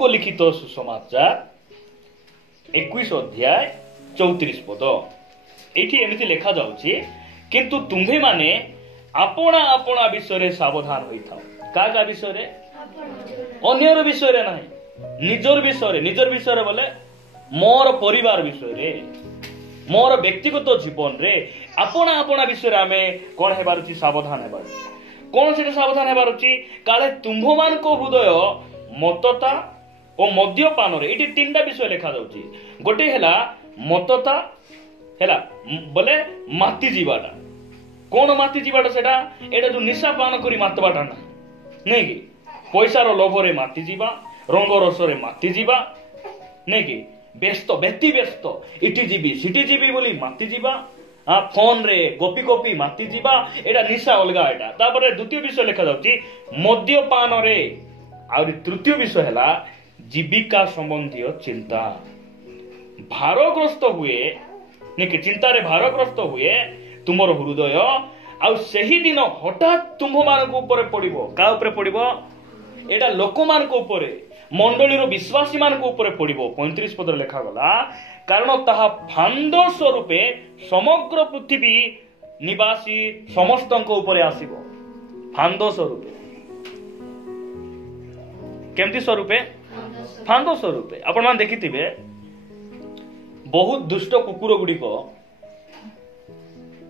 ଲୁକ ଲିଖିତ ସୁସମାଚାର 21 ଅଧ୍ୟାୟ 34 ପଦ। ଏଇଠି ଏମିତି ଲେଖା ଯାଉଛି, କିନ୍ତୁ ତୁମ୍ଭେ ମାନେ ଆପଣା ଆପଣା ବିଷୟରେ ସାବଧାନ ହୋଇଥାଉ। କାହା ବିଷୟରେ? ଅନ୍ୟର ବିଷୟରେ ନାହିଁ, ନିଜର ବିଷୟରେ ବୋଲେ ମୋର ପରିବାର ବିଷୟରେ, ମୋର ବ୍ୟକ୍ତିଗତ ଜୀବନରେ ଆପଣା ଆପଣା ବିଷୟରେ ଆମେ କଣ ହେବାର ଅଛି? ସାବଧାନ ହେବାର ଅଛି। କଣ ସେଟା ସାବଧାନ ହେବାର ଅଛି? କାଳେ ତୁମ୍ଭମାନଙ୍କ ହୃଦୟ ମତ୍ତତା ଓ ମଦ୍ୟପାନରେ, ଏଇଠି ତିନିଟା ବିଷୟ ଲେଖା ଯାଉଛି। ଗୋଟେ ହେଲା ମତ୍ତତା, ହେଲା ବୋଲେ ମାତି ଯିବାଟା। କଣ ମାତି ଯିବାଟା? ସେଟା ଏଇଟା ଯୋଉ ନିଶା ପାନ କରି ମାତବାଟା ନାହିଁ, ନାଇଁ କି? ପଇସାର ଲୋଭରେ ମାତି ଯିବା, ରଙ୍ଗ ରସରେ ମାତି ଯିବା, ନାଇଁ କି? ବ୍ୟସ୍ତ ଇଠି ଯିବି ସିଠି ଯିବି ବୋଲି ମାତି ଯିବା, ଫୋନ ରେ ଗପି ମାତି ଯିବା, ଏଇଟା ନିଶା ଅଲଗା ଏଇଟା। ତାପରେ ଦ୍ୱିତୀୟ ବିଷୟ ଲେଖା ଯାଉଛି ମଦ୍ୟପାନରେ। ଆହୁରି ତୃତୀୟ ବିଷୟ ହେଲା ଜୀବିକା ସମ୍ବନ୍ଧୀୟ ଚିନ୍ତା। ଭାରଗ୍ରସ୍ତ ହୁଏ, ନାଇଁ କି? ଚିନ୍ତାରେ ଭାରଗ୍ରସ୍ତ ହୁଏ ତୁମର ହୃଦୟ, ଆଉ ସେହି ଦିନ ହଠାତ୍ ତୁମ୍ଭମାନଙ୍କ ଉପରେ ପଡିବ। କାହା ଉପରେ ପଡିବ? ଏଇଟା ଲୋକମାନଙ୍କ ଉପରେ, ମଣ୍ଡଳୀର ବିଶ୍ୱାସୀ ମାନଙ୍କ ଉପରେ ପଡିବ। 35 ପଦରେ ଲେଖାଗଲା, କାରଣ ତାହା ଫାନ୍ଦ ସ୍ୱରୂପେ ସମଗ୍ର ପୃଥିବୀ ନିବାସୀ ସମସ୍ତଙ୍କ ଉପରେ ଆସିବ। ଫାନ୍ଦ ସ୍ୱରୂପେ। କେମିତି ସ୍ୱରୂପେ? ଫାନ୍ଦ ସ୍ୱରୂପେ। ଆପଣ ମାନେ ଦେଖିଥିବେ ବହୁତ ଦୁଷ୍ଟ କୁକୁର ଗୁଡିକ,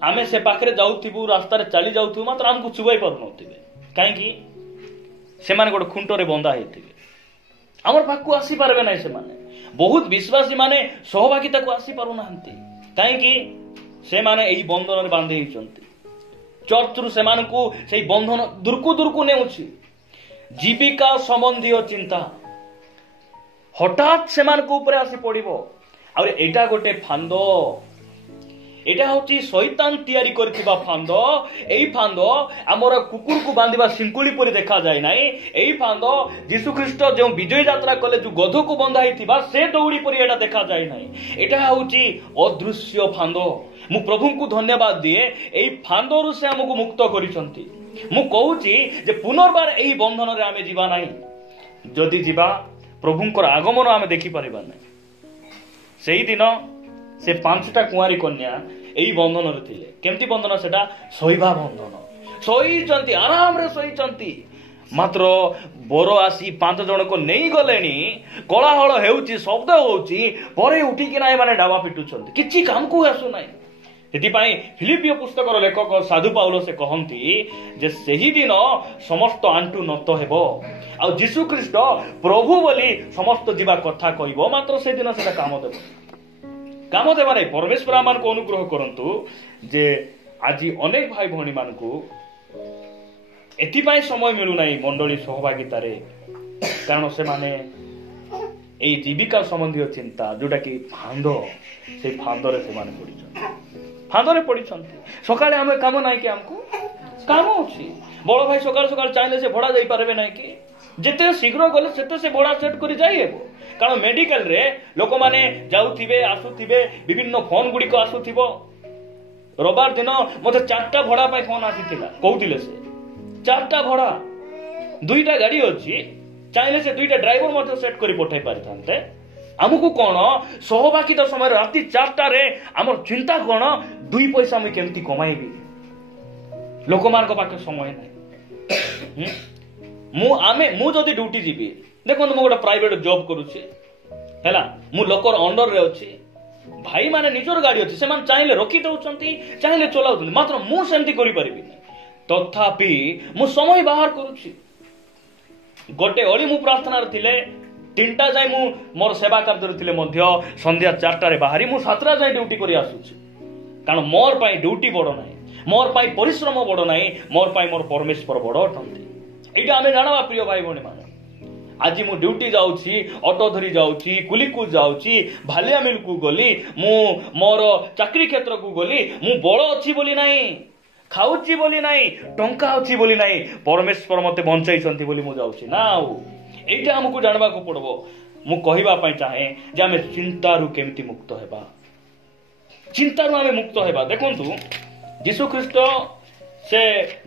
ଆମେ ସେ ପାଖରେ ଯାଉଥିବୁ, ରାସ୍ତାରେ ଚାଲି ଯାଉଥିବୁ, ମାତ୍ର ଆମକୁ ଚୁବାଇ ପାରୁନଥିବେ। କାହିଁକି? ସେମାନେ ଗୋଟେ ଖୁଣ୍ଟରେ ବନ୍ଧା ହେଇଥିବେ, ଆମର ପାଖକୁ ଆସିପାରିବେ ନାହିଁ। ସେମାନେ ବହୁତ ବିଶ୍ୱାସୀ ମାନେ ସହଭାଗିତାକୁ ଆସିପାରୁନାହାନ୍ତି। କାହିଁକି? ସେମାନେ ଏହି ବନ୍ଧନରେ ବାନ୍ଧି ହେଇଛନ୍ତି। ଚର୍ଚ୍ଚରୁ ସେମାନଙ୍କୁ ସେଇ ବନ୍ଧନ ଦୂରକୁ ନେଉଛି। ଜୀବିକା ସମ୍ବନ୍ଧୀୟ ଚିନ୍ତା ହଠାତ୍ ସେମାନଙ୍କ ଉପରେ ଆସି ପଡିବ। ଆଉ ଏଇଟା ଗୋଟେ ଫାନ୍ଦ, ଏଇଟା ହଉଛି ଶୈତାନ ତିଆରି କରିଥିବା ଫାନ୍ଦ। ଏଇ ଫାନ୍ଦ ଆମର କୁକୁରକୁ ବାନ୍ଧିବା ଶିଙ୍କୁଳି ପରି ଦେଖାଯାଏ ନାହିଁ। ଏଇ ଫାନ୍ଦ ଯୀଶୁଖ୍ରୀଷ୍ଟ ଯେଉଁ ବିଜୟ ଯାତ୍ରା କଲେ, ଯୋଉ ଗଧକୁ ବନ୍ଧା ହେଇଥିବା ସେ ଦୌଡ଼ି ପରି ଏଇଟା ଦେଖାଯାଏ ନାହିଁ। ଏଇଟା ହଉଛି ଅଦୃଶ୍ୟ ଫାନ୍ଦ। ମୁଁ ପ୍ରଭୁଙ୍କୁ ଧନ୍ୟବାଦ ଦିଏ, ଏଇ ଫାନ୍ଦରୁ ସେ ଆମକୁ ମୁକ୍ତ କରିଛନ୍ତି। ମୁଁ କହୁଛି ଯେ ପୁନର୍ବାର ଏହି ବନ୍ଧନରେ ଆମେ ଯିବା ନାହିଁ। ଯଦି ଯିବା, ପ୍ରଭୁଙ୍କର ଆଗମନ ଆମେ ଦେଖିପାରିବା ନାହିଁ। ସେଇଦିନ ସେ 5ଟା କୁଆଁରୀ କନ୍ୟା ଏଇ ବନ୍ଧନରେ ଥିଲେ। କେମିତି ବନ୍ଧନ? ସେଟା ଶୋଇବା ବନ୍ଧନ। ଶୋଇଛନ୍ତି, ଆରାମରେ ଶୋଇଛନ୍ତି, ମାତ୍ର ବର ଆସି 5 ଜଣକୁ ନେଇଗଲେଣି। କୋଳାହଳ ହେଉଛି, ଶବ୍ଦ ହେଉଛି, ପରେ ଉଠିକିନା ଏମାନେ ଡାବା ପିଟୁଛନ୍ତି, କିଛି କାମକୁ ଆସୁନାହିଁ। ସେଥିପାଇଁ ଫିଲିପିଓ ପୁସ୍ତକର ଲେଖକ ସାଧୁ ପାଉଲ ସେ କହନ୍ତି ଯେ ସେହିଦିନ ସମସ୍ତ ଆଣ୍ଠୁ ନତ ହେବ, ଆଉ ଯୀଶୁଖ୍ରୀଷ୍ଟ ପ୍ରଭୁ ବୋଲି ସମସ୍ତ ଯିବା କଥା କହିବ, ମାତ୍ର ସେଦିନ ସେଟା କାମ ଦେବ ନାହିଁ। ପରମେଶ୍ୱର ଆମମାନଙ୍କୁ ଅନୁଗ୍ରହ କରନ୍ତୁ ଯେ ଆଜି ଅନେକ ଭାଇ ଭଉଣୀ ମାନଙ୍କୁ ଏଥିପାଇଁ ସମୟ ମିଳୁନାହିଁ ମଣ୍ଡଳୀ ସହଭାଗିତାରେ, କାରଣ ସେମାନେ ଏଇ ଜୀବିକା ସମ୍ବନ୍ଧୀୟ ଚିନ୍ତା, ଯୋଉଟା କି ଫାନ୍ଦ, ସେଇ ଫାନ୍ଦରେ ସେମାନେ ପଡିଛନ୍ତି। ସକାଳେ ଆମେ କାମ ନାହିଁ କି? ଆମକୁ କାମ ଅଛି। ବଡ ଭାଇ ସକାଳୁ ଚାହିଁଲେ ସେ ଭଡା ଦେଇପାରିବେ ନାହିଁ କି? ଯେତେ ଶୀଘ୍ର ଗଲେ ସେତେ ସେ ଭଡା ସେଟ୍ କରି ଯାଇ ହେବ। କାରଣ ମେଡିକାଲରେ ଲୋକମାନେ ଯାଉଥିବେ, ଆସୁଥିବେ, ବିଭିନ୍ନ ଫୋନ ଗୁଡିକ ଆସୁଥିବ। ରବିବାର ଦିନ ମତେ 4ଟା ଭଡା ପାଇଁ ଫୋନ ଆସିଥିଲା। କହୁଥିଲେ ସେ 4ଟା ଭଡା, 2ଟା ଗାଡି ଅଛି, ଚାହିଁଲେ ସେ 2ଟା ଡ୍ରାଇଭର ମଧ୍ୟ ସେଟ୍ କରି ପଠାଇ ପାରିଥାନ୍ତେ। ଆମକୁ କଣ ସହଭାଗିତା ସମୟରେ ରାତି 4ଟାରେ ଆମର ଚିନ୍ତା କଣ? 2 ପଇସା ମୁଁ କେମିତି କମାଇବି? ଲୋକମାନଙ୍କ ପାଖରେ ସମୟ ନାହିଁ। ମୁଁ ଯଦି ଡ୍ୟୁଟି ଯିବି, ଦେଖନ୍ତୁ ମୁଁ ଗୋଟେ ପ୍ରାଇଭେଟ ଜବ୍ କରୁଛି, ହେଲା, ମୁଁ ଲୋକର ଅଣ୍ଡରରେ ଅଛି। ଭାଇମାନେ ନିଜର ଗାଡି ଅଛି, ସେମାନେ ଚାହିଁଲେ ରଖି ଦଉଛନ୍ତି, ଚାହିଁଲେ ଚଲାଉଛନ୍ତି, ମାତ୍ର ମୁଁ ସେମିତି କରିପାରିବିନି। ତଥାପି ମୁଁ ସମୟ ବାହାର କରୁଛି। ଗୋଟେ ଓଳି ମୁଁ ପ୍ରାର୍ଥନାରେ ଥିଲେ, 3ଟା ଯାଏ ମୁଁ ମୋର ସେବା କାର୍ଯ୍ୟରେ ଥିଲେ ମଧ୍ୟ ସନ୍ଧ୍ୟା 4ଟାରେ ବାହାରି ମୁଁ 7ଟା ଯାଏ ଡ୍ୟୁଟି କରି ଆସୁଛି। କାରଣ ମୋର ପାଇଁ ଡ୍ୟୁଟି ବଡ ନାହିଁ, ମୋର ପାଇଁ ପରିଶ୍ରମ ବଡ ନାହିଁ, ମୋର ପାଇଁ ମୋର ପରମେଶ୍ୱର ବଡ ଅଟନ୍ତି। ଏଇଟା ଆମେ ଜାଣିବା ପ୍ରିୟ ଭାଇ ଭଉଣୀ ମାନେ। ଆଜି ମୁଁ ଡ୍ୟୁଟି ଯାଉଛି, ଅଟୋ ଧରି ଯାଉଛି, କୁଲିକୁ ଯାଉଛି, ଭାଲିଆ ମିଲକୁ ଗଲି, ମୁଁ ମୋର ଚାକିରୀ କ୍ଷେତ୍ରକୁ ଗଲି, ମୁଁ ବଳ ଅଛି ବୋଲି ନାହିଁ, ଖାଉଛି ବୋଲି ନାହିଁ, ଟଙ୍କା ଅଛି ବୋଲି ନାହିଁ, ପରମେଶ୍ୱର ମତେ ବଞ୍ଚାଇଛନ୍ତି ବୋଲି ମୁଁ ଯାଉଛି ନା। ଆଉ ଏଇଟା ଆମକୁ ଜାଣିବାକୁ ପଡିବ। ମୁଁ କହିବା ପାଇଁ ଚାହେଁ ଯେ ଆମେ ଚିନ୍ତାରୁ କେମିତି ମୁକ୍ତ ହେବା। ଚିନ୍ତାରୁ ଆମେ ମୁକ୍ତ ହେବା। ଦେଖନ୍ତୁ ଯୀଶୁଖ୍ରୀଷ୍ଟ ସେ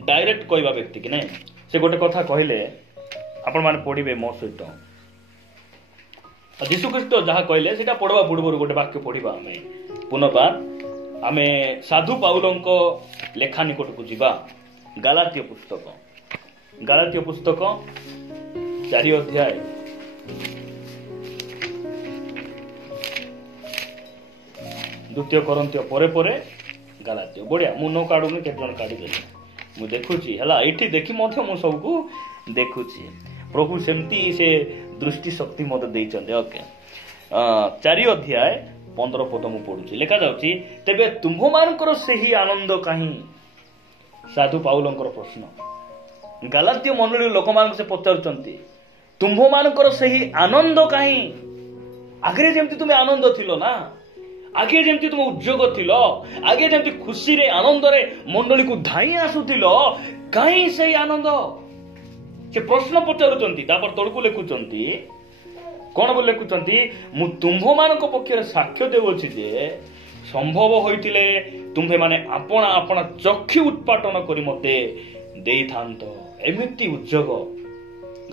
ଡାଇରେକ୍ଟ କହିବା ବ୍ୟକ୍ତି କି ନାଇଁ, ସେ ଗୋଟେ କଥା କହିଲେ, ଆପଣ ମାନେ ପଢିବେ ମୋ ସହିତ। ଯୀଶୁଖ୍ରୀଷ୍ଟ ଯାହା କହିଲେ ସେଇଟା ପଢବା ପୂର୍ବରୁ ଗୋଟେ ବାକ୍ୟ ପଢିବା ଆମେ ପୁନର୍ବାର। ଆମେ ସାଧୁ ପାଉଲଙ୍କ ଲେଖା ନିକଟକୁ ଯିବା। ଗାଲାତୀୟ ପୁସ୍ତକ 4 ଅଧ୍ୟାୟ 2 କରନ୍ଥୀୟ ପରେ ପରେ ଗାଲାତୀୟ। ବଢିଆ, ମୁଁ ନ କାଢୁନି, କେତେ ଜଣ କାଢିଦେଲେ ମୁଁ ଦେଖୁଛି ହେଲା। ଏଇଠି ଦେଖି ମଧ୍ୟ ମୁଁ ସବୁକୁ ଦେଖୁଛି। ପ୍ରଭୁ ସେମିତି ସେ ଦୃଷ୍ଟି ଶକ୍ତି ମୋତେ ଦେଇଛନ୍ତି। ଓକେ, 4 ଅଧ୍ୟାୟ 15 ପଦ ମୁଁ ପଢୁଛି। ଲେଖାଯାଉଛି, ତେବେ ତୁମ୍ଭମାନଙ୍କର ସେହି ଆନନ୍ଦ କାହିଁ? ସାଧୁ ପାଉଲଙ୍କର ପ୍ରଶ୍ନ। ଗାଲାତୀୟ ମଣ୍ଡଳୀ ଲୋକମାନଙ୍କୁ ସେ ପଚାରୁଛନ୍ତି, ତୁମ୍ଭମାନଙ୍କର ସେହି ଆନନ୍ଦ କାହିଁ? ଆଗରେ ଯେମିତି ତୁମେ ଆନନ୍ଦ ଥିଲ ନା, ଆଗେ ଯେମିତି ତୁମ ଉଦ୍ಯೋଗ ଥିଲ, ଆଗେ ଯେମିତି ଖୁସିରେ ଆନନ୍ଦରେ ମଣ୍ଡଳୀକୁ ଧାଇଁ ଆସୁଥିଲ, କାହିଁ ସେହି ଆନନ୍ଦ? ସେ ପ୍ରଶ୍ନ ପଚାରୁଛନ୍ତି। ତାପରେ ତଳକୁ ଲେଖୁଛନ୍ତି, କଣ ବୋଲି ଲେଖୁଛନ୍ତି? ମୁଁ ତୁମ୍ଭମାନଙ୍କ ପକ୍ଷରେ ସାକ୍ଷ୍ୟ ଦେଉଅଛି ଯେ ସମ୍ଭବ ହୋଇଥିଲେ ତୁମ୍ଭେମାନେ ଆପଣା ଆପଣା ଚକ୍ଷୁ ଉତ୍ପାଟନ କରି ମତେ ଦେଇଥାନ୍ତ। ଏମିତି ଉଦ୍ଯୋଗ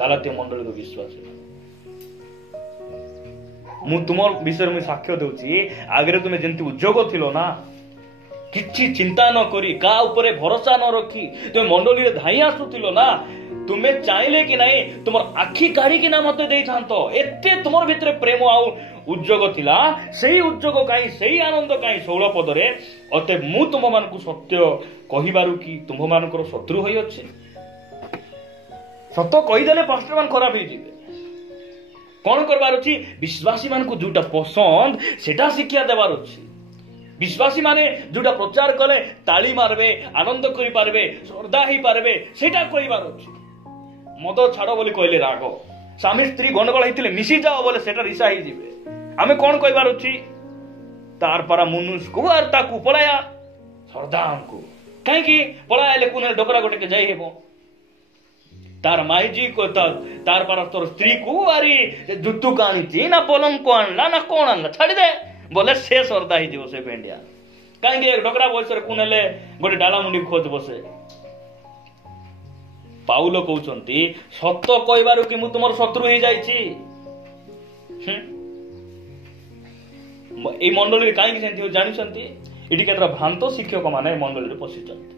ଗାଲାତୀୟ ମଣ୍ଡଳୀର ବିଶ୍ୱାସ। ମୁଁ ତୁମ ବିଷୟରେ ମୁଁ ସାକ୍ଷ୍ୟ ଦେଉଛି, ଆଗରେ ତୁମେ ଯେମିତି ଉଦ୍ଯୋଗ ଥିଲ ନା, କିଛି ଚିନ୍ତା ନ କରି, କାହା ଉପରେ ଭରସା ନ ରଖି ତୁମେ ମଣ୍ଡଳୀରେ ଧାଇଁ ଆସୁଥିଲ ନା, ତୁମେ ଚାହିଁଲେ କି ନାହିଁ ତୁମର ଆଖି କାଢିକିନା ମତେ ଦେଇଥାନ୍ତ। ଏତେ ତୁମର ଭିତରେ ପ୍ରେମ ଆଉ ଉଦ୍ଯୋଗ ଥିଲା। ସେଇ ଉଦ୍ଯୋଗ କାହିଁ, ସେଇ ଆନନ୍ଦ କାହିଁ? 16 ପଦରେ, ଅତଏବ ମୁଁ ତୁମମାନଙ୍କୁ ସତ୍ୟ କହିବାରୁ କି ତୁମ୍ଭମାନଙ୍କର ଶତ୍ରୁ ହୋଇଅଛି? ସତ କହିଦେଲେ ପାଷ୍ଟର ମାନେ ଖରାପ ହେଇଯିବେ। କଣ କରିବାର ଅଛି? ବିଶ୍ୱାସୀ ମାନଙ୍କୁ ଯୋଉଟା ପସନ୍ଦ ସେଟା ଶିକ୍ଷା ଦେବାର ଅଛି। ବିଶ୍ୱାସୀ ମାନେ ଯୋଉଟା ପ୍ରଚାର କଲେ ତାଳି ମାରବେ, ଆନନ୍ଦ କରିପାରିବେ, ଶ୍ରଦ୍ଧା ହେଇପାରିବେ, ସେଇଟା କହିବାର ଅଛି। ମଦ ଛାଡ ବୋଲି କହିଲେ ରାଗ, ସ୍ୱାମୀ ସ୍ତ୍ରୀ ଗଣ୍ଡଗୋଳ ହେଇଥିଲେ ମିଶି ଯାଅ ବୋଲେ ସେଟା ରିସା ହେଇଯିବେ। ଆମେ କଣ କହିବାର ଅଛି? ତାର ପାରା ମନୁଷ୍ୟକୁ ଆର ତାକୁ ପଳାୟା ଶ୍ରଦ୍ଧାଙ୍କୁ। କାହିଁକି ପଳାଇଲେ କୁନେ ଡୋକରା ଗୋଟେ ଯାଇ ହେବ? ତାର ମାଇଜି ତାର ପାରା ତୋର ସ୍ତ୍ରୀ କୁ ଆରି ଜୁତୁକ ଆଣିଛି ନା ପଲଙ୍କ ଆଣିଲା ନା କଣ ଆଣିଲା, ଛାଡିଦେ ବୋଲେ ସେ ଶ୍ରଦ୍ଧା ହେଇଯିବ ସେ ଭେଣ୍ଡିଆ। କାହିଁକି ଡୋକରା ବୟସରେ କୁନେଲେ ଗୋଟେ ଡାଲା ମୁଣ୍ଡି ଖୋଜ ବସେ। ପାଉଲ କହୁଛନ୍ତି, ସତ କହିବାରୁ କି ମୁଁ ତୁମର ଶତ୍ରୁ ହେଇଯାଇଛି? এই ମଣ୍ଡଳୀରେ କାହିଁକି ସେମିତି ଜାଣିଛନ୍ତି? ଏଠି କେତେଟା ଭ୍ରାନ୍ତ ଶିକ୍ଷକ ମାନେ ମଣ୍ଡଳୀରେ ପଶିଛନ୍ତି।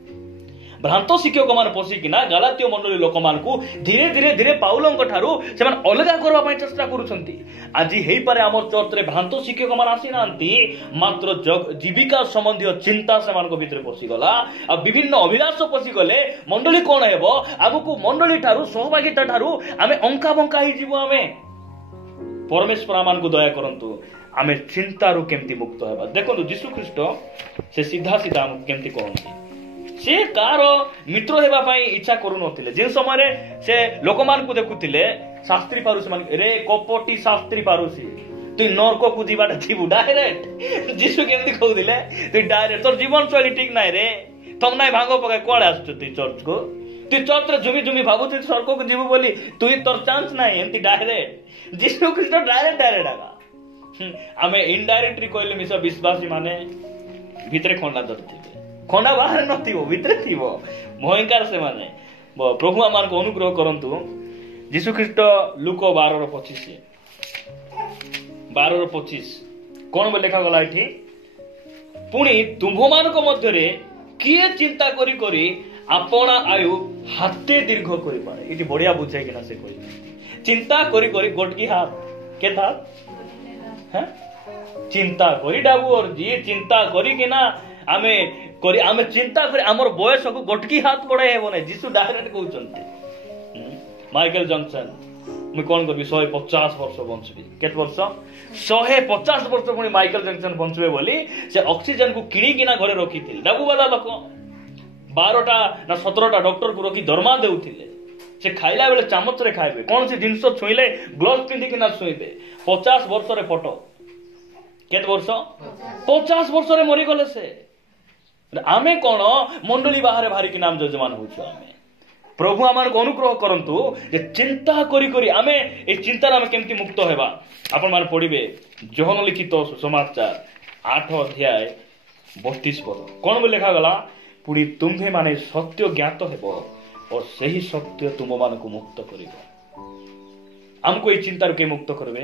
ଭ୍ରାନ୍ତ ଶିକ୍ଷକ ମାନେ ପଶିକିନା ଗାଲାତୀୟ ମଣ୍ଡଳୀ ଲୋକମାନଙ୍କୁ ଧୀରେ ଧୀରେ ଧୀରେ ପାଉଲଙ୍କ ଠାରୁ ସେମାନେ ଅଲଗା କରିବା ପାଇଁ ଚେଷ୍ଟା କରୁଛନ୍ତି। ଆଜି ହେଇପାରେ ଆମର ଚର୍ଚ୍ଚରେ ଭ୍ରାନ୍ତ ଶିକ୍ଷକ ମାନେ ଆସିନାହାନ୍ତି, ମାତ୍ର ଜୀବିକା ସମ୍ବନ୍ଧୀୟ ଚିନ୍ତା ସେମାନଙ୍କ ଭିତରେ ପଶିଗଲା। ଆଉ ବିଭିନ୍ନ ଅଭିଳାଷ ପଶିଗଲେ ମଣ୍ଡଳୀ କଣ ହେବ? ଆମକୁ ମଣ୍ଡଳୀ ଠାରୁ, ସହଭାଗିତା ଠାରୁ ଆମେ ଅଙ୍କା ବଙ୍କା ହେଇଯିବୁ। ଆମେ ପରମେଶ୍ୱର ଆମମାନଙ୍କୁ ଦୟା କରନ୍ତୁ, ଆମେ ଚିନ୍ତାରୁ କେମିତି ମୁକ୍ତ ହେବା। ଦେଖନ୍ତୁ ଯୀଶୁଖ୍ରୀଷ୍ଟ ସେ ସିଧା ସିଧା ଆମକୁ କେମିତି କହନ୍ତି। ସେ କାହାର ମିତ୍ର ହେବା ପାଇଁ ଇଚ୍ଛା କରୁନଥିଲେ। ଯେଉଁ ସମୟରେ ସେ ଲୋକମାନଙ୍କୁ ଦେଖୁଥିଲେ, ଶାସ୍ତ୍ରୀ ପାରୁସି ମାନେ, ରେ କପଟି ଶାସ୍ତ୍ରୀ ପାରୁସି, তুই নরকକୁ ଯିବାଟା ଥିବୁ ଡାଇରେକ୍ଟ। ଯୀଶୁ କେମିତି କହୁଥିଲେ, তুই ଡାଇରେକ୍ଟ, ତୋର ଜୀବନ ଶୈଳୀ ଠିକ ନାହିଁ ରେ, ତମ ନାଇଁ ଭାଙ୍ଗ ପକାଇ କୁଆଡେ ଆସୁଛୁ ତୁଇ ଚର୍ଚ୍ଚକୁ? তুই ଚର୍ଚ୍ଚରେ ଝୁମି ଝୁମି ଭାବୁଛୁ ସ୍ୱର୍ଗକୁ ଯିବୁ ବୋଲି, ତୁଇ ତୋର ଚାନ୍ସ ନାହିଁ। ଏମିତି ଡାଇରେକ୍ଟ ଯୀଶୁ ଖ୍ରୀଷ୍ଟ ଡାଇରେକ୍ଟ ଆକା। ଆମେ ଇନଡାଇରେକ୍ଟଲି କହିଲେ ମିଶ ବିଶ୍ୱାସୀ ମାନେ ଭିତରେ ଖଣ୍ଡା ଧରିଥିବେ, ଖଣ୍ଡା ବାହାରେ ନଥିବ, ଭିତରେ ଥିବ ଭୟଙ୍କର ସେମାନେ। ପ୍ରଭୁ ଆମମାନଙ୍କୁ ଅନୁଗ୍ରହ କରନ୍ତୁ। ଯୀଶୁଖ୍ରୀଷ୍ଟ ଲୁକ 12:25 କଣ ଲେଖାଗଲା ଏଠି? ପୁଣି ତୁମ୍ଭମାନଙ୍କ ମଧ୍ୟରେ କିଏ ଚିନ୍ତା କରି କରି ଆପଣା ଆୟୁ ହାତେ ଦୀର୍ଘ କରିପାରେ? ଏଠି ବଢିଆ ବୁଝାଇକିନା ସେ କହିଲେ, ଚିନ୍ତା କରି କରି ଗୋଟକି ହାତ କେତେ ହାତ? ଚିନ୍ତା କରି ଡାବୁ ଯିଏ ଚିନ୍ତା କରିକିନା ଆମେ ଚିନ୍ତା କରି ଆମର ବୟସକୁ ଗୋଟକି ହାତ ବଢାଇ ହେବ ନାହିଁ। ଯୀଶୁ ଡାଇରେକ୍ଟ କହୁଛନ୍ତି। ମାଇକେଲ ଜନସନ, ମୁଁ କଣ କରିବି, 150 ବର୍ଷ ବଞ୍ଚିବି। କେତେ ବର୍ଷ? 150 ବର୍ଷ ପୁଣି ମାଇକେଲ ଜନସନ ବଞ୍ଚିବେ ବୋଲି ସେ ଅକ୍ସିଜେନକୁ କିଣିକିନା ଘରେ ରଖିଥିଲେ। ଡାବୁବାଲା ଲୋକ 12ଟା ନା 17ଟା ଡକ୍ଟରକୁ ରଖି ଦରମା ଦେଉଥିଲେ। ସେ ଖାଇଲା ବେଳେ ଚାମଚରେ ଖାଇବେ, କୌଣସି ଜିନିଷ ଛୁଇଁଲେ ଗ୍ଲୋଭ୍ ପିନ୍ଧିକିନା ଛୁଇଁବେ। 50 ବର୍ଷରେ ଫଟୋ। କେତେ ବର୍ଷ? 50 ବର୍ଷରେ ମରିଗଲେ ସେ। ଆମେ କଣ ମଣ୍ଡଳୀ ବାହାରେ ବାହାରିକି ନାମ ଯଜମାନ ହଉଛୁ। ଆମେ ପ୍ରଭୁ ଆମମାନଙ୍କୁ ଅନୁଗ୍ରହ କରନ୍ତୁ ଯେ ଚିନ୍ତା କରି କରି ଆମେ ଏ ଚିନ୍ତାରେ ଆମେ କେମିତି ମୁକ୍ତ ହେବା। ଆପଣ ମାନେ ପଢିବେ ଯୋହନ ଲିଖିତ ସୁସମାଚାର 8:32 କଣ ବୋଲି ଲେଖାଗଲା? ପୁଣି ତୁମ୍ଭେ ମାନେ ସତ୍ୟ ଜ୍ଞାତ ହେବ ଓ ସେହି ସତ୍ୟ ତୁମମାନଙ୍କୁ ମୁକ୍ତ କରିବ। ଆମକୁ ଏଇ ଚିନ୍ତାରୁ କେ ମୁକ୍ତ କରିବେ?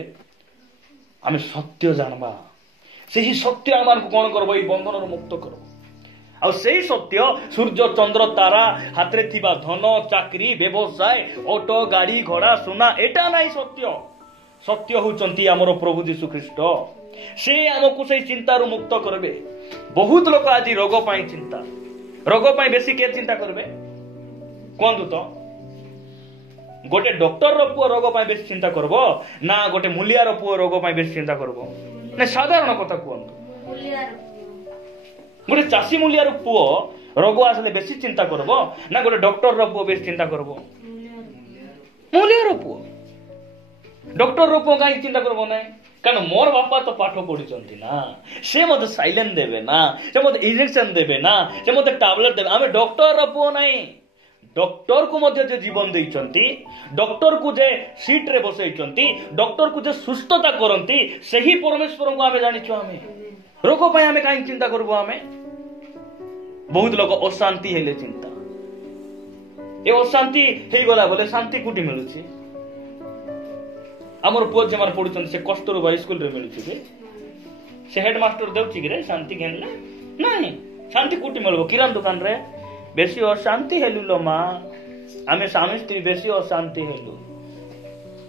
आमे सत्य जानबा सेही सत्य आमान को कोन करबो ई बंधन मुक्त करबो आ सेही सत्य सूर्य चंद्र तारा हातरे थिबा धन चाकरी व्यवसाय ऑटो गाड़ी घोड़ा सुना एटा नाही सत्य सत्य होचंती हमर प्रभु यीशु ख्रीष्ट से हमको से चिंता रु मुक्त करबे बहुत लोक आज रोग पाई चिंता रोग पाई बेसी के चिंता करबे कोन तो गोटे डॉक्टर रो पुओ रोग पाई बेसी चिंता करबो ना गोटे मूलिया रो पुओ रोग पाई बेसी चिंता करबो ना साधारण कथा कोन गोटे चासी मूलिया रो पुओ रोग आसले बेसी चिंता करबो ना गोटे डॉक्टर रो पुओ बेसी चिंता करबो मूलिया रो पुओ डॉक्टर रो पुओ काई चिंता करबो नै कारण मोर बापा तो पाठ पढ़ी ना से मत साइलेंट देवे ना से मत इंजेक्शन देवे ना से मत टैबलेट देवे आमे डॉक्टर रो पुओ नै डॉक्टर को मध्य जे जीवन देइचंती डॉक्टर को जे सीट रे बसैचंती डॉक्टर को जे सुस्थता करंती सही परमेश्वर को आमे जानिछु आमे रोग पय आमे काई चिंता करबो आमे बहुत लोग अशांति हेले चिंता ए अशांति हेई गला बोले शांति कुटी मिलुची हमर पुओ जे मार पढुचंती से कष्टरबा स्कूल रे मिलुची के से हेडमास्टर देउची कि रे शांति घेनले नाही शांति कुटी मिलबो किरान दुकान रे बेसी अशांति हेलु लो माँ आमे स्वामी स्त्री बेसी अशांति हेलु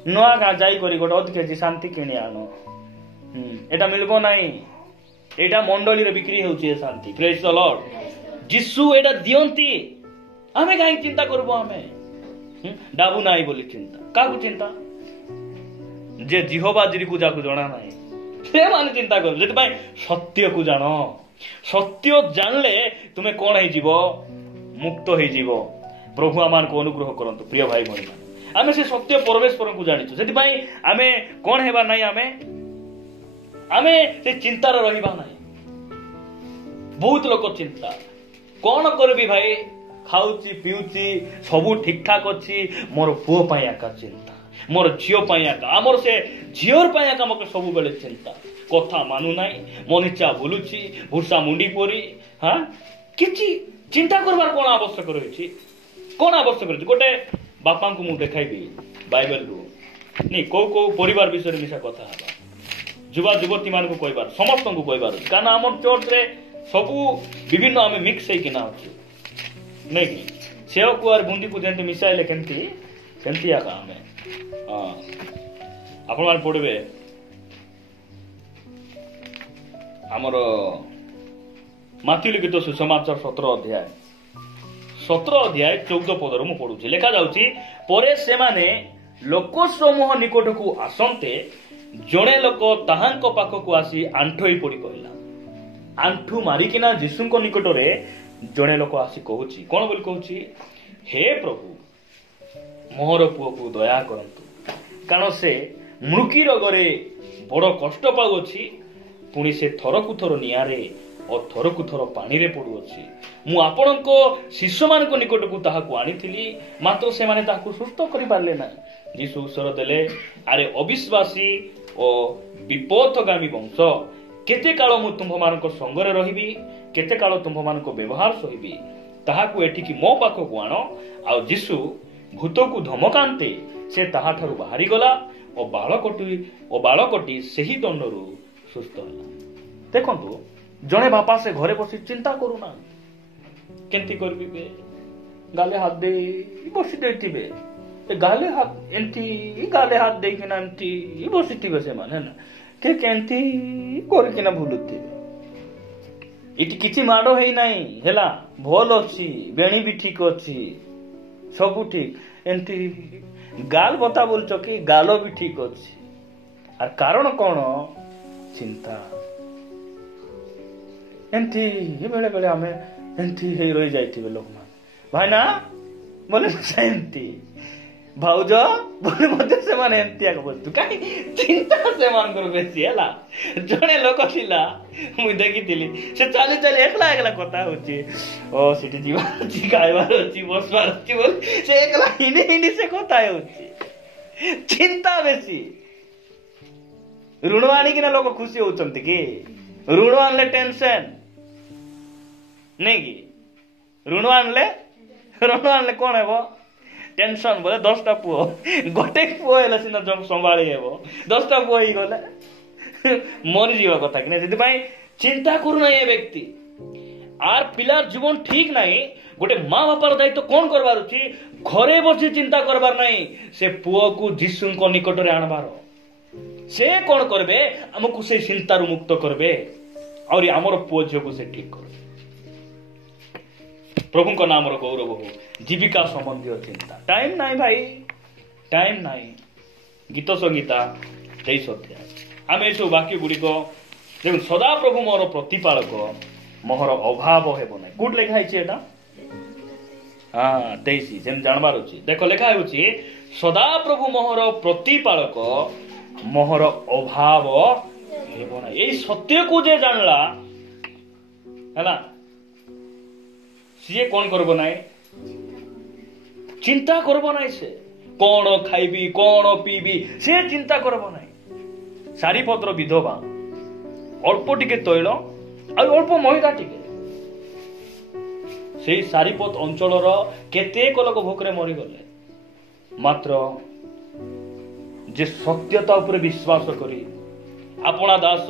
नुआ गाँ जाई करी गोटे अध केजी शांति किणी आनो एटा मिलबो नाही एटा मंडली रे बिक्री होउची शांति प्रेज द लॉर्ड जिसु एटा दियंती आमे काई चिंता करबो आमे डाबू नाही बोली चिंता काकू चिंता जे जिहोबा जिरी को जाकू जणा नाही से माने चिंता कर जेति भाई सत्य को जानो सत्य जानले तुमे कोन हे जीवो मुक्त हो जीव प्रभु आमान को अनुग्रह करंतु प्रिय भाई भाई आमे से सत्य परमेश्वर को जानिछु सेति भाई आमे कोन हेबा नाही आमे से चिंता रे रहिबा नाही बहुत लोक चिंता कोन करबी भाई खाउची पिउची सबु ठीक ठाक अछि मोर पुओ पाई आका चिंता मोर झियो पाई आका हमर से झियोर पाई आका मके सबु बेले चिंता कथा मानु नाही मनिचा बोलुची भूसा मुंडी पोरी हां किछि चिंता करबार कोन आवश्यक रहिछि कोन आवश्यक रहिछि गोटे बापा को मु देखाइबी बाइबल रु नै को परिवार विषय रे मिसा कथा हबा जुवा जुवती मान को कहबार समस्त को कहबार कान हमर चर्च रे सबु विभिन्न आमे मिक्स हे किना अछि नै कि सेव को आर बुंदी को जेंते मिसाइले केंती आका हमें हां आपण मान पढबे हमर माथि लिखित सुसमाचार 17 अध्याय 14 पदर मु पढुछि लेखा जाउछि परे से माने लोक समूह निकट को आसंते जणे लोक ताहांक पाख को आसी आंठोई पड़ी कहला आंठू मारिकिना जीसुंको निकट रे जणे लोक आसी कहूछि कोन बोल कहूछि हे प्रभु मोहर पुओ को दया करंतु कारण से मृकी रोगरे बड़ कष्ट पाउछि पुणी से थरकु थर नियारे और थरकु थर पानी रे पड़ुछि मु आपणको शिष्य मानक निकट को ताहाकु आनिथिली मात्र से माने ताहाकु सुस्त करि पारले ना यीशु उत्तर देले अरे अविश्वासी और विपथगामी वंश केते काल मु तुम मानक संग रे रहिबी केते काल तुम मानक व्यवहार सहिबी ताहाकु एठी कि मो पाखो को आनो आ यीशु भूत को धमकांते से ताहा ठारू बाहरी गला और बालकटी सही दंडरू सुस्थ होला देखंतु जणे बापा से घरे बसी चिंता करूना केंती करबी बे गाले हाथ दे बसी देथिबे गाले हाथ एंती गाले हाथ दे किना एंती बसीथिबे से माने ना के केंती कर किना भूलुथिबे इति किछि माडो हेई नाही हेला भल अछि बेणी भी ठीक अछि सब ठीक एंती गाल बता बोलछो कि गालो भी ठीक अछि आर कारण कोन चिंता एंती बेले बेले आमे एंती हे रही जाइथिबे लोक मान भाई ना बोले सेंती भाउज बोले मते से माने एंती आक बोलतु काई चिंता से मान कर बेसी हला जणे लोक थिला मु देखिथिली से चाली चाली एकला एकला कथा होची ओ सिटी जीवा जी गायबार होची बसबार होची बोल से एकला हिंदी हिंदी से कथा होची चिंता बेसी ऋण आनी किना लोक खुशी होचंती कि ऋण आनले टेंशन नहीं कि ऋण आनले कौन है टेंशन बोले 10टा पुओ गोटे पुओ हेला सिना जब संभाळी हेबो 10टा पुओ ही गले मरीजा कथा कि चिंता करूना ये व्यक्ति आर पिलार जीवन ठीक नहीं गोटे माँ बापार दायित्व कौन करवार अछि घरे बसी चिंता करबार नहीं से पुओ को जीशु को निकट रे आनबार से कौन करबे हमको से चिंतारू मुक्त करबे और आमर पुओ झियो को से ठीक करबे प्रभु को नाम गौरव हो जीविका संबंधी चिंता टाइम नहीं भाई टाइम नहीं गीत संगीता 23 अध्याय आम ये सब वाक्य गुड़िक देखो सदा प्रभु मोर प्रतिपालक मोहर अभाव हेब ना कौट लिखा है हाँ 23 जेम जानबार अच्छी देख लिखा है सदा प्रभु मोहर प्रतिपालक मोहर अभाव हेब ना यही सत्य को जे जानला है सी कौन करब ना चिंता करब ना से कौन खाइबी कौन पीबी से चिंता करब ना सारीपत्र विधवा अल्प टिके तैल अल्प मैदा टिके से सारीपत अंचल केतेक लोक भोकरे मरीगले मात्र जे सत्यता उपर विश्वास करी आपना दास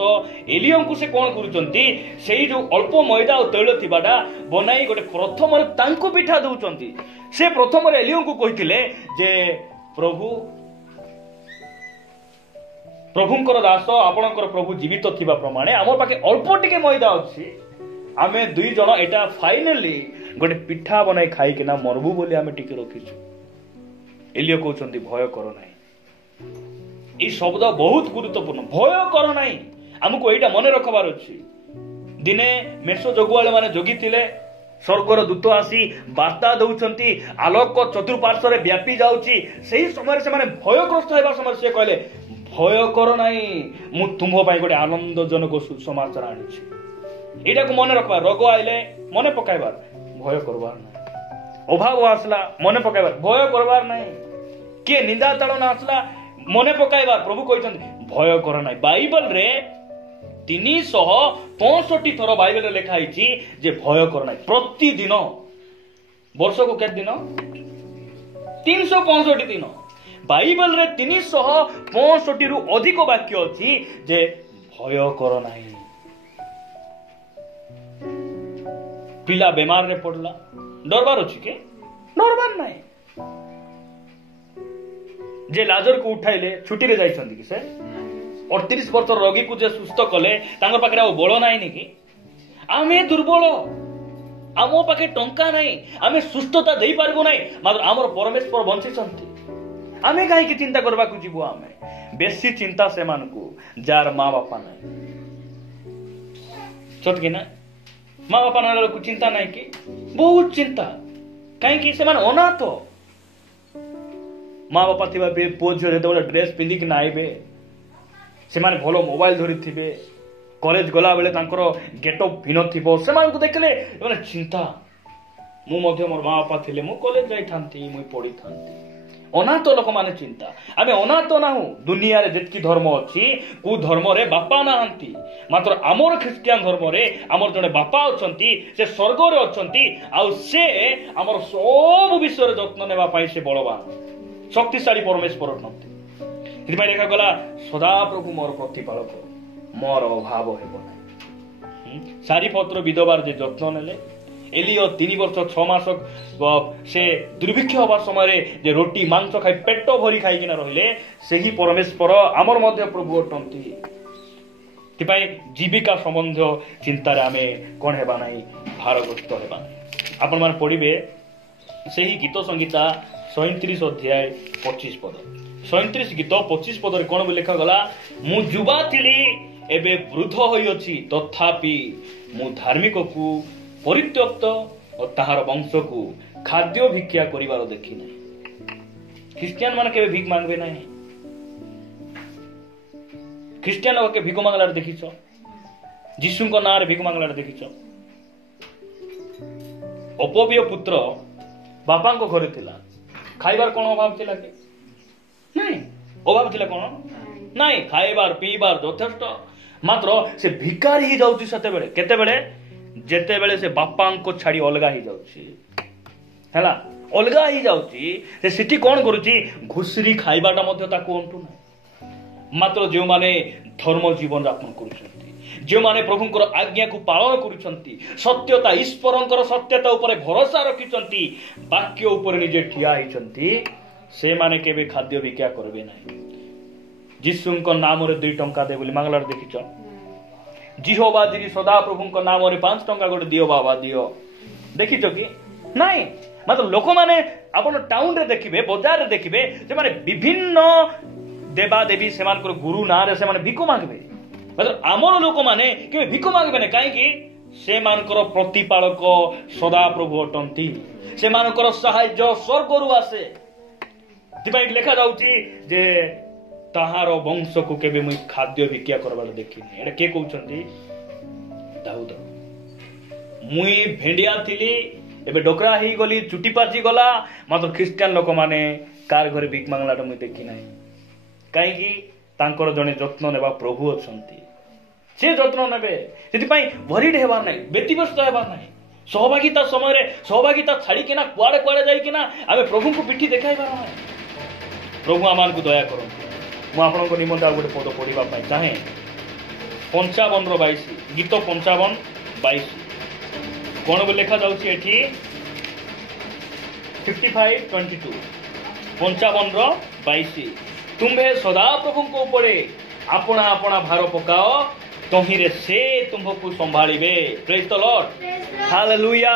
एलियम को से कौन करुचंती से जो अल्प मैदा और तैल थिबाडा बनाई गोटे प्रथम तांको पिठा दउचंती से प्रथम एलियम को कहिथिले जे प्रभु प्रभुंकर दास आपणकर प्रभु जीवित थिबा प्रमाणे आम पाखे अल्प टिके मैदा अच्छी आमे दुई जन एटा फाइनली गोटे पिठा बनाई खाई किना मरबू बोली आमे टिके रखिछु एलियो कहउचंती भय कर नाही ई शब्द बहुत गुरुत्वपूर्ण भय कर नाही हमको एटा मने रखबार अछि दिने मेषो जोगुआले माने जोगी थिले स्वर्गर दूत आसी वार्ता दउचंती आलोक चतुर्पार्श्व रे व्यापी जाउची सेही समय से माने भयग्रस्त हेबा समय से कहले भय कर नाही मु तुम गोटे आनंदजनक सुसमाचार आनी एटा को मन रखबा रोग आइले मन पकाइबार भय करबार नाही अभाव आसला मन पकाइबार भय करबार नाही के निंदा ताड़ना आसला मन पकाइबार प्रभु कहते भय कर नाही बाइबल रे 365 थर बाइबल रे लिखा है जे भय कर नाही प्रतिदिन वर्ष को केते दिन 365 दिन बाइबल रे 365 रु अधिक वाक्य अछि जे भय कर नाही पिला बेमार रे पड़ला डरबार अछि के डरबार नाही जे लाजर को उठाइले छुट्टी रे जाइछंती कि से 38 वर्ष रोगी को जे सुस्थ कले तांगर पाखरे आ बळ नाही नि कि आमे दुर्बल आमो पाखे टंका नाही आमे सुस्थता देई पारबो नाही मात्र हमर परमेश्वर बंचिसंती आमे काहे की चिंता करबा को जीवो आमे बेसी चिंता से मान को जार माँ बापा नाही सत कि ना माँ बापा ना को चिंता नाही कि बहुत चिंता काहे की से मान अनाथ माँ बापा थिबा बे पुओ झियो जेतेबेले ड्रेस पिंधि कि आइबे से माने भलो मोबाइल धरि थिबे कॉलेज गला बेले तांकर गेटअप भिन्न थिबो से मान को देखले माने चिंता मु मध्य मोर माँ बापा थिले मु कॉलेज जाई थांती मु पढी थांती अनाथ लोक माने चिंता आमे अनाथ नाहु दुनिया रे जेतकी धर्म अछि को धर्म रे बापा नाहंती मात्र आमर ख्रिस्टियन धर्म रे आमर जने बापा अछंती से स्वर्ग रे अछंती आ से आमर सब विषय रे जत्न नेबा पई से बलवान शक्तिशाली परमेश्वर अछंती इतबा लेखा गला सदा प्रभु मोर प्रतिपालक मोर अभाव हेबो नै सारीपत्र विधवार जे जत्न नेले एलियो 3 वर्ष 6 मास से दुर्भिक्ष हवा समय जे रोटी मांस खाई पेट भरी खाई किना रहिले सेही परमेश्वर आमर मध्य प्रभु अटंती तिपाई जीविका संबंध चिंता रे आमे कोन हेबा नै भारग्रस्त हेबा आपण मान पढिबे सेही गीत संगीता 37 अध्याय 25 पद 37 गीत 25 पद रे कोन लिखा गला मु जुबा थिली एबे वृद्ध होई अछि तथापि मु धार्मिक को परित्यक्त और ताहार वंश को खाद्य भिक्षा करिवार देखि नै ख्रिस्टियन मान के भिख मांगबे नै ख्रिस्टियन लोग के भिख मांगलार देखिछो जीशु को नाम रे भिख मांगलार देखिछो अपव्य पुत्र बापा को घरे थिला खाइबार कोन अभाव थिला के नै अभाव थिला कोन नै खाइबार पीबार यथेष्ट मात्र से भिकारी ही जाउची सते बेले केते बेले जेते बेले से बापा को छाड़ी अलगा ही जाउची हैला अलगा ही जाउची से सिटी कोन करूची घुसरी खाइबाटा मध्ये ताको अंटू नै मात्र जो माने धर्म जीवन यापन करुछंती जो माने प्रभुंकर आज्ञा को पालन करुछंती सत्यता ईश्वरंकर सत्यता ऊपर भरोसा रखिछंती वाक्य ऊपर निजे ठिया हिछंती से माने केबे खाद्य भिक्षा करबे नाही जीशुंक नाम रे 2 टंका दे बोली मांगलार देखिछ जिहोवा जिरी सदा प्रभुंक नाम रे 5 टंका गोटे दियो बाबा दियो देखिछ कि नाही मतलब लोक माने आपण टाउन रे देखिबे बाजार रे देखिबे जे माने विभिन्न देवा देवी सेमानकर गुरु ना रे से माने भिको मांगबे मतलब आमर लोक माने के भिको मांगबे ने काहे कि से मानकर प्रतिपालक सदा प्रभु अटंती से मानकर सहाय्य स्वर्गरु आसे तिबाई लेखा जाउची जे ताहार वंश को केबे मुई खाद्य भिक्षा करबार देखिनी एटा के कहउछंती दाऊद मुई भेंडिया थिली एबे डोकरा ही गली चुटी पाची गला मात्र ख्रिस्टियन लोक माने कार घरे भिक मांगलाटा मुई देखि नाही काहे कि तांकर जने जत्न नेबा प्रभु अछंती से जत्न नेबे सेति पई भरिड हेबार नाही व्यतिव्यस्त हेबार नाही सहभागिता समय रे सहभागिता छाड़ी किना कुआडे कुआडे जाई किना आमे प्रभु को पिठी देखाइबार नाही प्रभु आमान को दया करंतु मु आपन को निमंत्रण आ गोटे पद पढिबा पई चाहे 55 रो 22 गीत 55 22 कोन बे लेखा जाउची एठी 55:22 55 रो 22 तुम्हे सदा प्रभु को ऊपरे अपना अपना भार पकाओ तहिरे से तुमको संभाळिबे प्रेज द लॉर्ड हालेलुया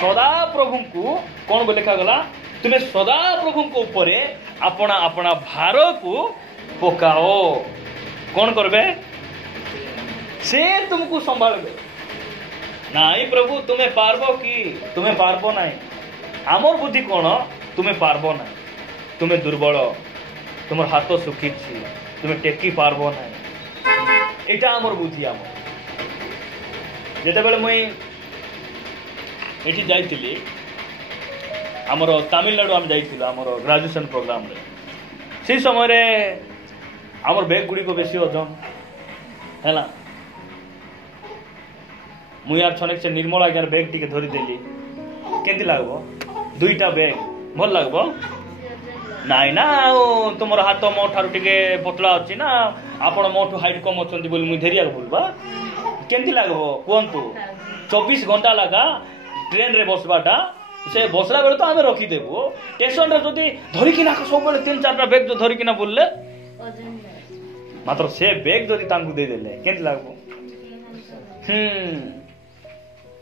सदा प्रभु को कोन बे लेखा गला तुम्हें सदा प्रभु को ऊपरे अपना अपना भार को पकाओ कौन करबे से तुमको संभालबे नाई प्रभु तुम्हें पारबो कि तुम्हें पारबो नाही आमर बुद्धि कोन तुम्हें पारबो नाही तुम्हें दुर्बल तुमर हाथ सुखी छी तुम्हें टेकी पारबो नाही एटा आमर बुद्धि आमर जेते बेले मुई एठी जाइतिली आमर तमिलनाडु आम जाइतिलो आमर ग्रेजुएशन प्रोग्राम रे से समय रे आमर बैग गुडी को बेसी ओजन हैला मुई यार छनेक से निर्मल आज्ञार बैग टिके धरि देली केति लागबो दुईटा बैग भल लागबो नाइ ना तुमर हाथ मो ठारू टिके पतला अछि ना आपण मोठू हाइट कम अछंती बोली मुई धरिया बोलबा केति लागबो कोंतु 24 घंटा लगा ट्रेन रे बसबाटा से बसला बेले तो आमे रखी देबो स्टेशन रे जदी धरि किना सब बेले 3-4टा बैग जो धरि किना बोलले मात्र से बैग जदी तांगु दे देले केति लागबो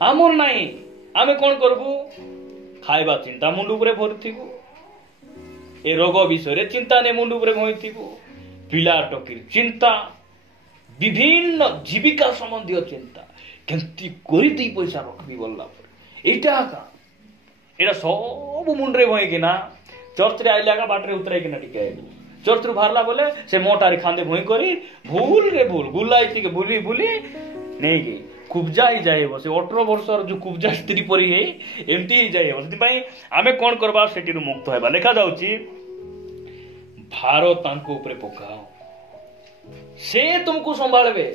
आमर नाही आमे कोन करबू खाइबा चिंता मुंडू परे भरथिबू ए रोग विषय रे चिंता ने मुंडू परे होइथिबू पिला टकीर चिंता विभिन्न जीविका संबंधी चिंता केंती करि दी पैसा रखबी बोलला एटा का एटा सब मुंडरे भई किना चर्च रे आइला का बाटरे उतराई किना टिके आइलु चर्च रु भारला बोले से मोटारी खांदे भई करी भूल रे भूल गुलाई थी के भूली भूली नहीं की कुब्जा ही जाए बसे 18 वर्षर जो कुब्जा स्त्री परी है एमती ही जाए बसे पई आमे कोन करबा सेटी रु मुक्त होबा लेखा जाउची भारो तांको ऊपर पकाओ से तुमको संभाळबे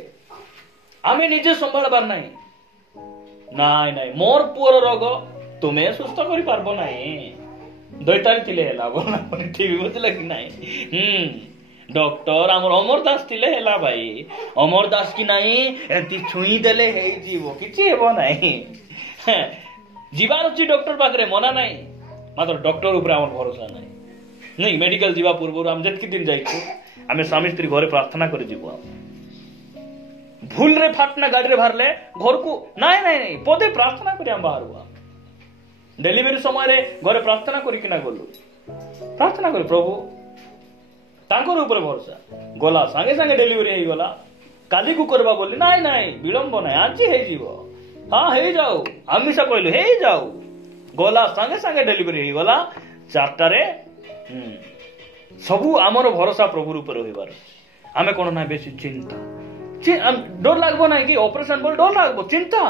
आमे निजे संभाळबार नाही नाइ नाइ मोर पुअर रोग तुम्हें सुस्थ करि पारबो नाही दैतारी थिले हेला बोला पनी टीवी बुझला कि नाही डॉक्टर आमर अमर दास थिले हेला भाई अमर दास की नाही एंती छुई देले हे जीवो किछि हेबो नाही जीवार अछि डॉक्टर पाखरे मना नाही मात्र डॉक्टर ऊपर आमर भरोसा नाही नहीं मेडिकल जीवा पूर्व हम जतकी दिन जाइछु आमे स्वामी स्त्री घरे प्रार्थना करे जीवो भूल रे फाटना गाड़ी रे भारले घर को नाइ नाइ नाइ पदे प्रार्थना करी हम बाहर हुआ डेलीवरी समय रे घरे प्रार्थना करी किना गलु प्रार्थना करी प्रभु तांकर ऊपर भरोसा गला संगे संगे डेलीवरी हे गला काली को करबा बोली नाइ नाइ विलंब नाइ आज हे जीवो हां हे जाऊ हमेशा कहलु हे जाऊ गला संगे संगे डेलीवरी हे गला 4टा रे सबु हमर भरोसा प्रभु ऊपर होइबार आमे कोन ना बेसी चिंता डर लागबो ना कि ऑपरेशन बोल डर लागबो चिंता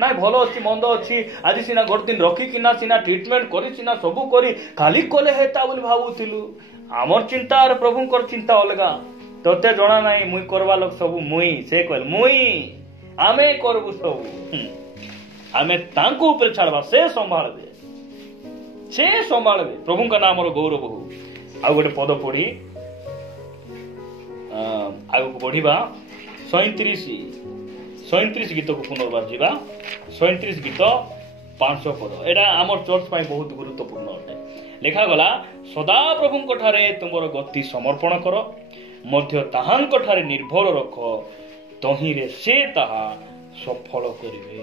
ना भलो अछि मंद अछि आज सिना घर दिन रखी किना सिना ट्रीटमेंट करी सिना सबु करी खाली कोले हेता बोली भाबुथिलु हमर चिंता और प्रभुंकर चिंता अलगा तोते जणा नाही मुई करवा लोक सबु मुई से कहल मुई आमे करबु सबु आमे तांको ऊपर छाड़बा से संभाळबे प्रभुंका नाम रो गौरव हो आ गोटे पद पढ़ी ଆଗକୁ ବଢିବା 37 ଗୀତକୁ ପୁନର୍ବାର ଯିବା। 37 ଗୀତ 500 ପଦ। ଏଇଟା ଆମର ଚର୍ଚ୍ଚ ପାଇଁ ବହୁତ ଗୁରୁତ୍ୱପୂର୍ଣ୍ଣ ଅଟେ। ଲେଖାଗଲା, ସଦାପ୍ରଭୁଙ୍କ ଠାରେ ତୁମର ଗତି ସମର୍ପଣ କର, ମଧ୍ୟ ତାହାଙ୍କ ଠାରେ ନିର୍ଭର ରଖ, ତହିଁରେ ସେ ତାହା ସଫଳ କରିବେ।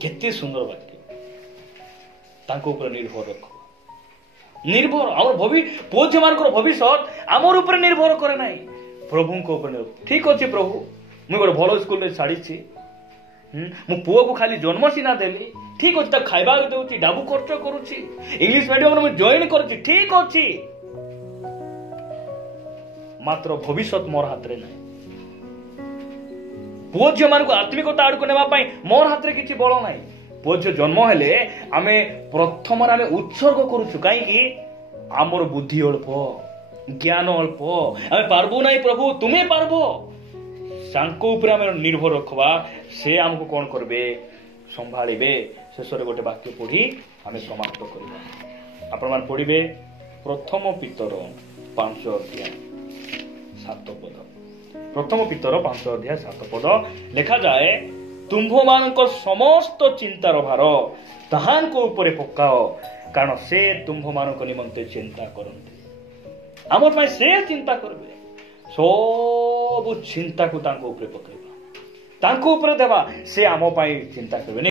କେତେ ସୁନ୍ଦର ବାକ୍ୟ। ତାଙ୍କ ଉପରେ ନିର୍ଭର ରଖ। ନିର୍ଭର ଆମର ପୁଅ ଝିଅମାନଙ୍କର ଭବିଷ୍ୟତ ଆମର ଉପରେ ନିର୍ଭର କରେ ନାହିଁ, ପ୍ରଭୁଙ୍କ ଉପରେ ନିର୍ଭର। ଠିକ ଅଛି ପ୍ରଭୁ, ମୁଁ ଗୋଟେ ଭଲ ସ୍କୁଲରେ ଛାଡ଼ିଛି, ମୁଁ ପୁଅକୁ ଖାଲି ଜନ୍ମ ସିନା ଦେଲି, ଠିକ ଅଛି, ତାକୁ ଖାଇବାକୁ ଦେଉଛି, ଡାବୁ ଖର୍ଚ୍ଚ କରୁଛି, ଇଂଲିଶ ମିଡିୟମରେ ମୁଁ ଜଏନ୍ କରୁଛି, ଠିକ ଅଛି, ମାତ୍ର ଭବିଷ୍ୟତ ମୋର ହାତରେ ନାହିଁ। ପୁଅ ଝିଅମାନଙ୍କୁ ଆତ୍ମିକତା ଆଡକୁ ନେବା ପାଇଁ ମୋର ହାତରେ କିଛି ବଳ ନାହିଁ। ପୁଅ ଝିଅ ଜନ୍ମ ହେଲେ ଆମେ ପ୍ରଥମରେ ଆମେ ଉତ୍ସର୍ଗ କରୁଛୁ, କାହିଁକି? ଆମର ବୁଦ୍ଧି ଅଳ୍ପ, ଜ୍ଞାନ ଅଳ୍ପ, ଆମେ ପାରବୁ ନାହିଁ ପ୍ରଭୁ, ତୁମେ ପାରବ। ତାଙ୍କ ଉପରେ ଆମେ ନିର୍ଭର ରଖିବା, ସେ ଆମକୁ କଣ କରିବେ? ସମ୍ଭାଳିବେ। ଶେଷରେ ଗୋଟେ ବାକ୍ୟ ପଢି ଆମେ ସମାପ୍ତ କରିବା। ଆପଣମାନେ ପଢିବେ ପ୍ରଥମ ପିତର 5 ଅଧ୍ୟାୟ 7 ପଦ। ପ୍ରଥମ ପିତର 5 ଅଧ୍ୟାୟ 7 ପଦ ଲେଖାଯାଏ, ତୁମ୍ଭମାନଙ୍କ ସମସ୍ତ ଚିନ୍ତାର ଭାର ତାହାଙ୍କ ଉପରେ ପକାଅ, କାରଣ ସେ ତୁମ୍ଭମାନଙ୍କ ନିମନ୍ତେ ଚିନ୍ତା କରନ୍ତି। ଆମ ପାଇଁ ସେ ଚିନ୍ତା କରିବେ। ସବୁ ଚିନ୍ତାକୁ ତାଙ୍କ ଉପରେ ପକେଇବା, ତାଙ୍କ ଉପରେ ଦେବା, ସେ ଆମ ପାଇଁ ଚିନ୍ତା କରିବେ।